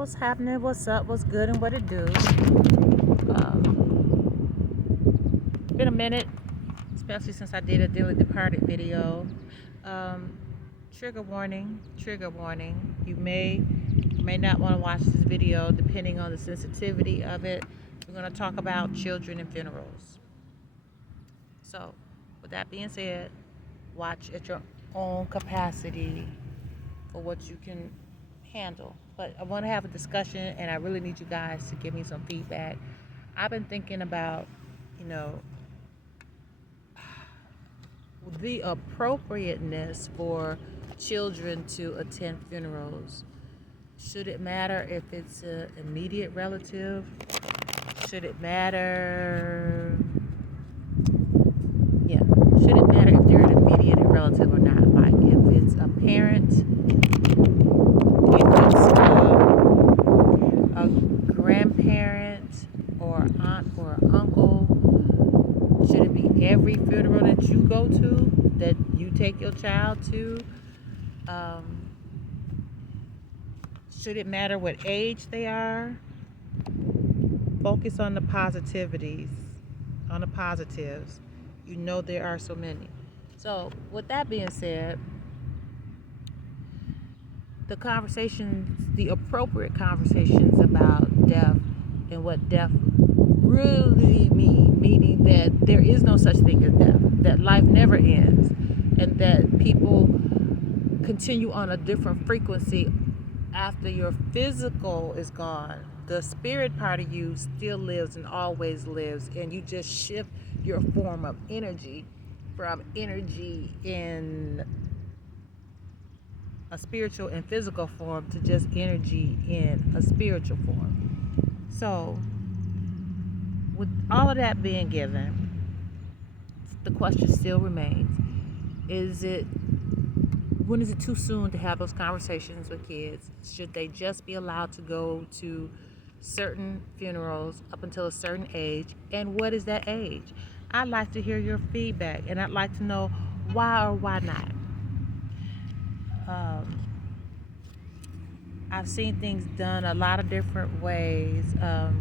What's happening? What's up? What's good and what it do? Been a minute, especially since I did a Dearly Departed video. Um, Trigger warning, trigger warning. You may not want to watch this video depending on the sensitivity of it. We're going to talk about children and funerals. So, with that being said, watch at your own capacity for what you can handle. But I want to have a discussion, and I really need you guys to give me some feedback. I've been thinking about, you know, the appropriateness for children to attend funerals. Should it matter if it's an immediate relative? Should it matter? Yeah. Should it matter if they're an immediate relative or not? Like if it's a parent, if it's a grandparent or aunt or uncle. Should it be every funeral that you go to, that you take your child to? Should it matter what age they are? Focus on the positivities, on the positives. You know there are so many. So with that being said, the conversations, the appropriate conversations about death and what death really mean, meaning that there is no such thing as death, that life never ends, and that people continue on a different frequency after your physical is gone. The spirit part of you still lives and always lives, and you just shift your form of energy from energy in a spiritual and physical form to just energy in a spiritual form. So with all of that being given, the question still remains: when is it too soon to have those conversations with kids? Should they just be allowed to go to certain funerals up until a certain age? And what is that age? I'd like to hear your feedback, and I'd like to know why or why not. I've seen things done a lot of different ways. Are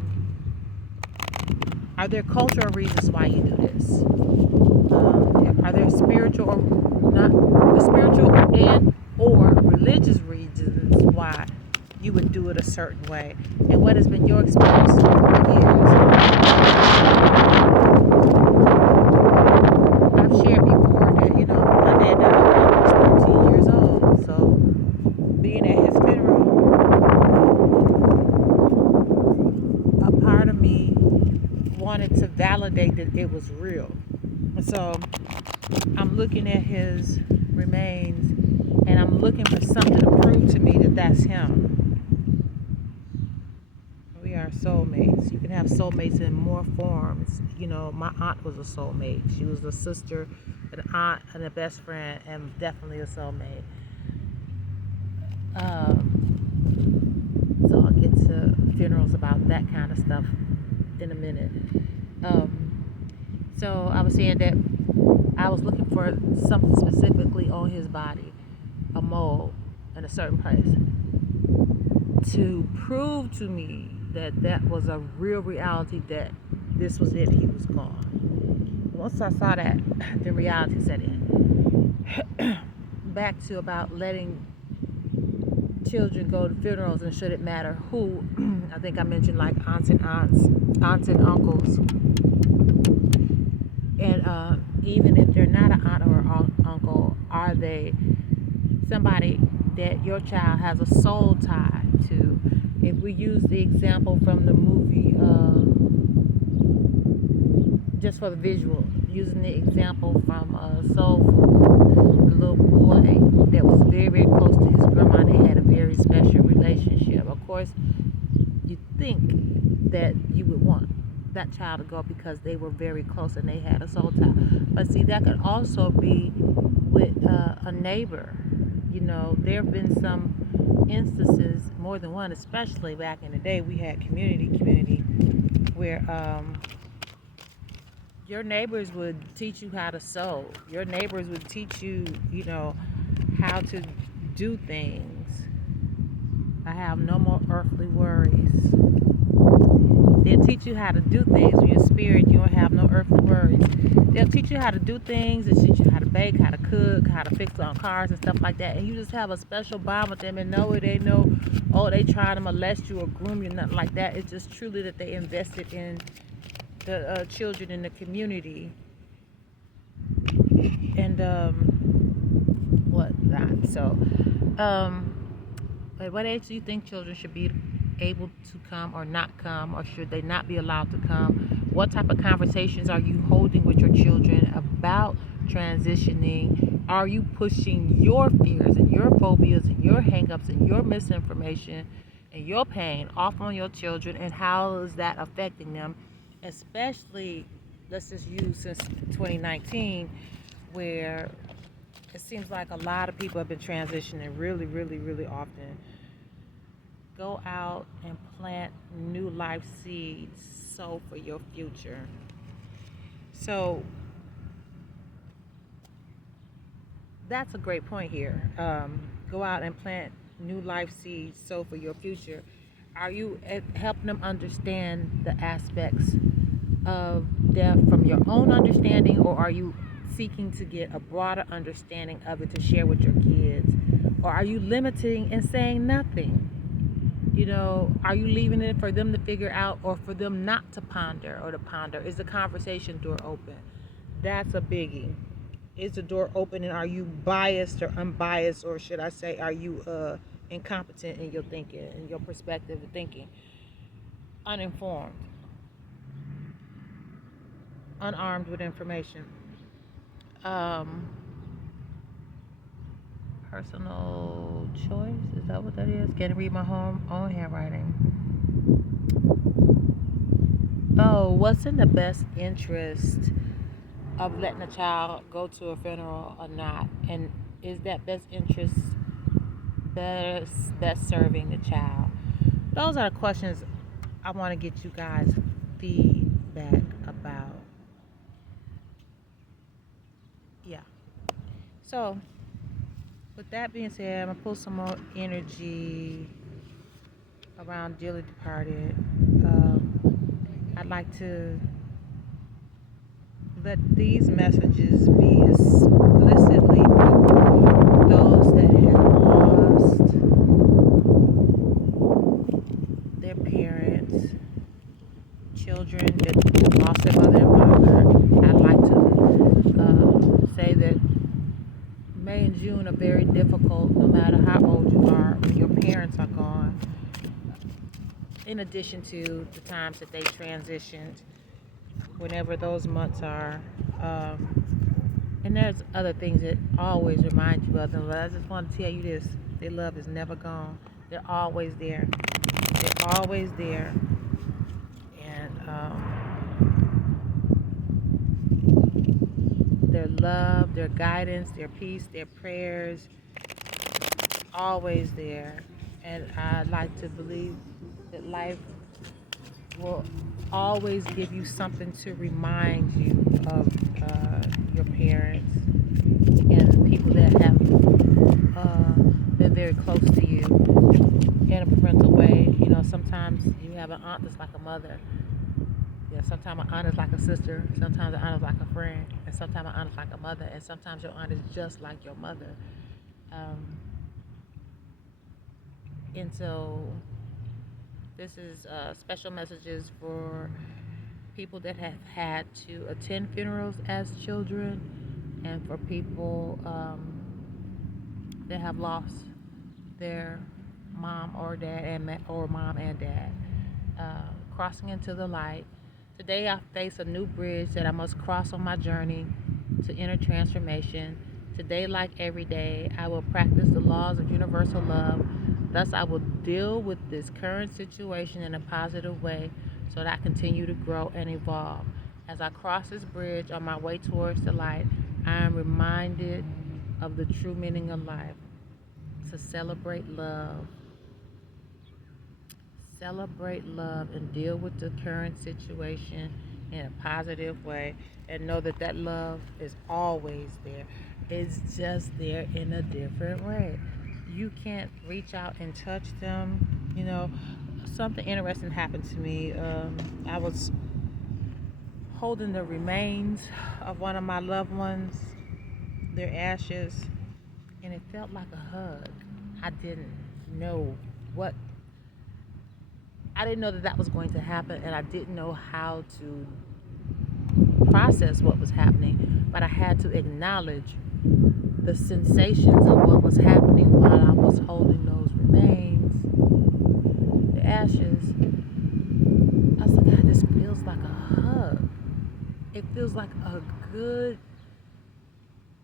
there cultural reasons why you do this? Are there spiritual or not spiritual and or religious reasons why you would do it a certain way? And what has been your experience over the years? I've shared before that, my dad died when I was 13 years old. So being at his funeral, a part of me wanted to validate that it was real. So I'm looking at his remains, and I'm looking for something to prove to me that that's him. We are soulmates. You can have soulmates in more forms. My aunt was a soulmate. She was a sister, an aunt, and a best friend, and definitely a soulmate. So I'll get to funerals about that kind of stuff in a minute. So I was saying that I was looking for something specifically on his body, a mole in a certain place, to prove to me that that was a real reality, that this was it, he was gone. Once I saw that, the reality set in. Back to about letting children go to funerals, and should it matter who? I think I mentioned like aunts and uncles, and even if they're not an aunt or an uncle, are they somebody that your child has a soul tie to? If we use the example from the movie, just for the visual, using the example from Soul Food, the little boy that was very, very close to his grandma, they had a very special relationship. Of course, you think that you would want that child to go because they were very close and they had a soul tie. But see, that could also be with a neighbor. There have been some instances, more than one, especially back in the day. We had community where your neighbors would teach you how to sew. Your neighbors would teach you, how to do things. I have no more earthly worries. They'll teach you how to do things when you're spirit. You don't have no earthly worries. They'll teach you how to do things. They'll teach you how to bake, how to cook, how to fix on cars and stuff like that. And you just have a special bond with them and know it. They know, oh, they try to molest you or groom you, nothing like that. It's just truly that they invested in the children in the community. And whatnot. So, at what age do you think children should be able to come or not come, or should they not be allowed to come? What type of conversations are you holding with your children about transitioning? Are you pushing your fears and your phobias and your hangups and your misinformation and your pain off on your children, and how is that affecting them? Especially, let's just use since 2019, where it seems like a lot of people have been transitioning really, really, really often. Go out and plant new life seeds, sow for your future. So that's a great point here. Go out and plant new life seeds, sow for your future. Are you helping them understand the aspects of death from your own understanding, or are you seeking to get a broader understanding of it to share with your kids? Or are you limiting and saying nothing? Are you leaving it for them to figure out, or for them not to ponder or to ponder? Is the conversation door open? That's a biggie. Is the door open, and are you biased or unbiased, or should I say, are you incompetent in your thinking, in your perspective of thinking? Uninformed, unarmed with information. Personal choice, is that what that is? Can't read my own handwriting. Oh, what's in the best interest of letting a child go to a funeral or not? And is that best interest best serving the child? Those are the questions I want to get you guys feedback about. Yeah. So, with that being said, I'm going to pull some more energy around dearly departed. I'd like to let these messages be explicitly for those that have lost their parents, children that lost their mother and father. I'd like to say that May and June are very difficult, no matter how old you are, when your parents are gone. In addition to the times that they transitioned, whenever those months are. And there's other things that always remind you of them. But I just want to tell you this: their love is never gone. They're always there. They're always there. And their love, their guidance, their peace, their prayers, always there. And I like to believe that life will always give you something to remind you of your parents and people that have been very close to you in a parental way. Sometimes you have an aunt that's like a mother. Yeah, sometimes an aunt is like a sister. Sometimes an aunt is like a friend. And sometimes an aunt is like a mother. And sometimes your aunt is just like your mother. And so this is special messages for people that have had to attend funerals as children, and for people that have lost their mom or dad, or mom and dad. Crossing into the light. Today I face a new bridge that I must cross on my journey to inner transformation. Today, like every day, I will practice the laws of universal love. Thus, I will deal with this current situation in a positive way so that I continue to grow and evolve. As I cross this bridge on my way towards the light, I am reminded of the true meaning of life: to celebrate love. Celebrate love and deal with the current situation in a positive way, and know that that love is always there. It's just there in a different way. you can't reach out and touch them. You know, something interesting happened to me. I was holding the remains of one of my loved ones, their ashes, and it felt like a hug. I didn't know what, I didn't know that that was going to happen, and I didn't know how to process what was happening, but I had to acknowledge the sensations of what was happening while I was holding those remains, the ashes. I was like, God, this feels like a hug. It feels like a good,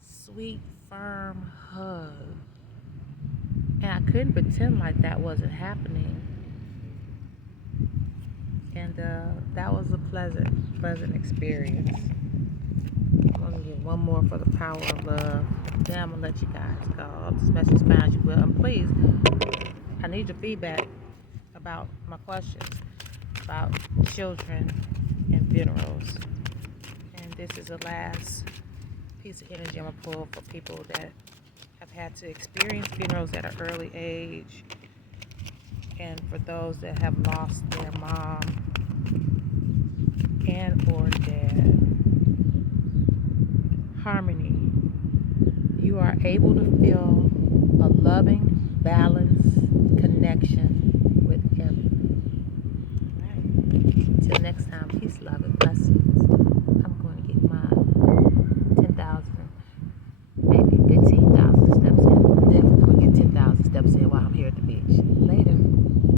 sweet, firm hug. And I couldn't pretend like that wasn't happening. And that was a pleasant experience. I'm gonna get one more for the power of love. Then I'm gonna let you guys go. I hope this message found you well. And please, I need your feedback about my questions about children and funerals. And this is the last piece of energy I'm gonna pull for people that have had to experience funerals at an early age, and for those that have lost their mom and or dad. Harmony. You are able to feel a loving, balanced connection with him. All right. Till next time, peace, love, and blessings.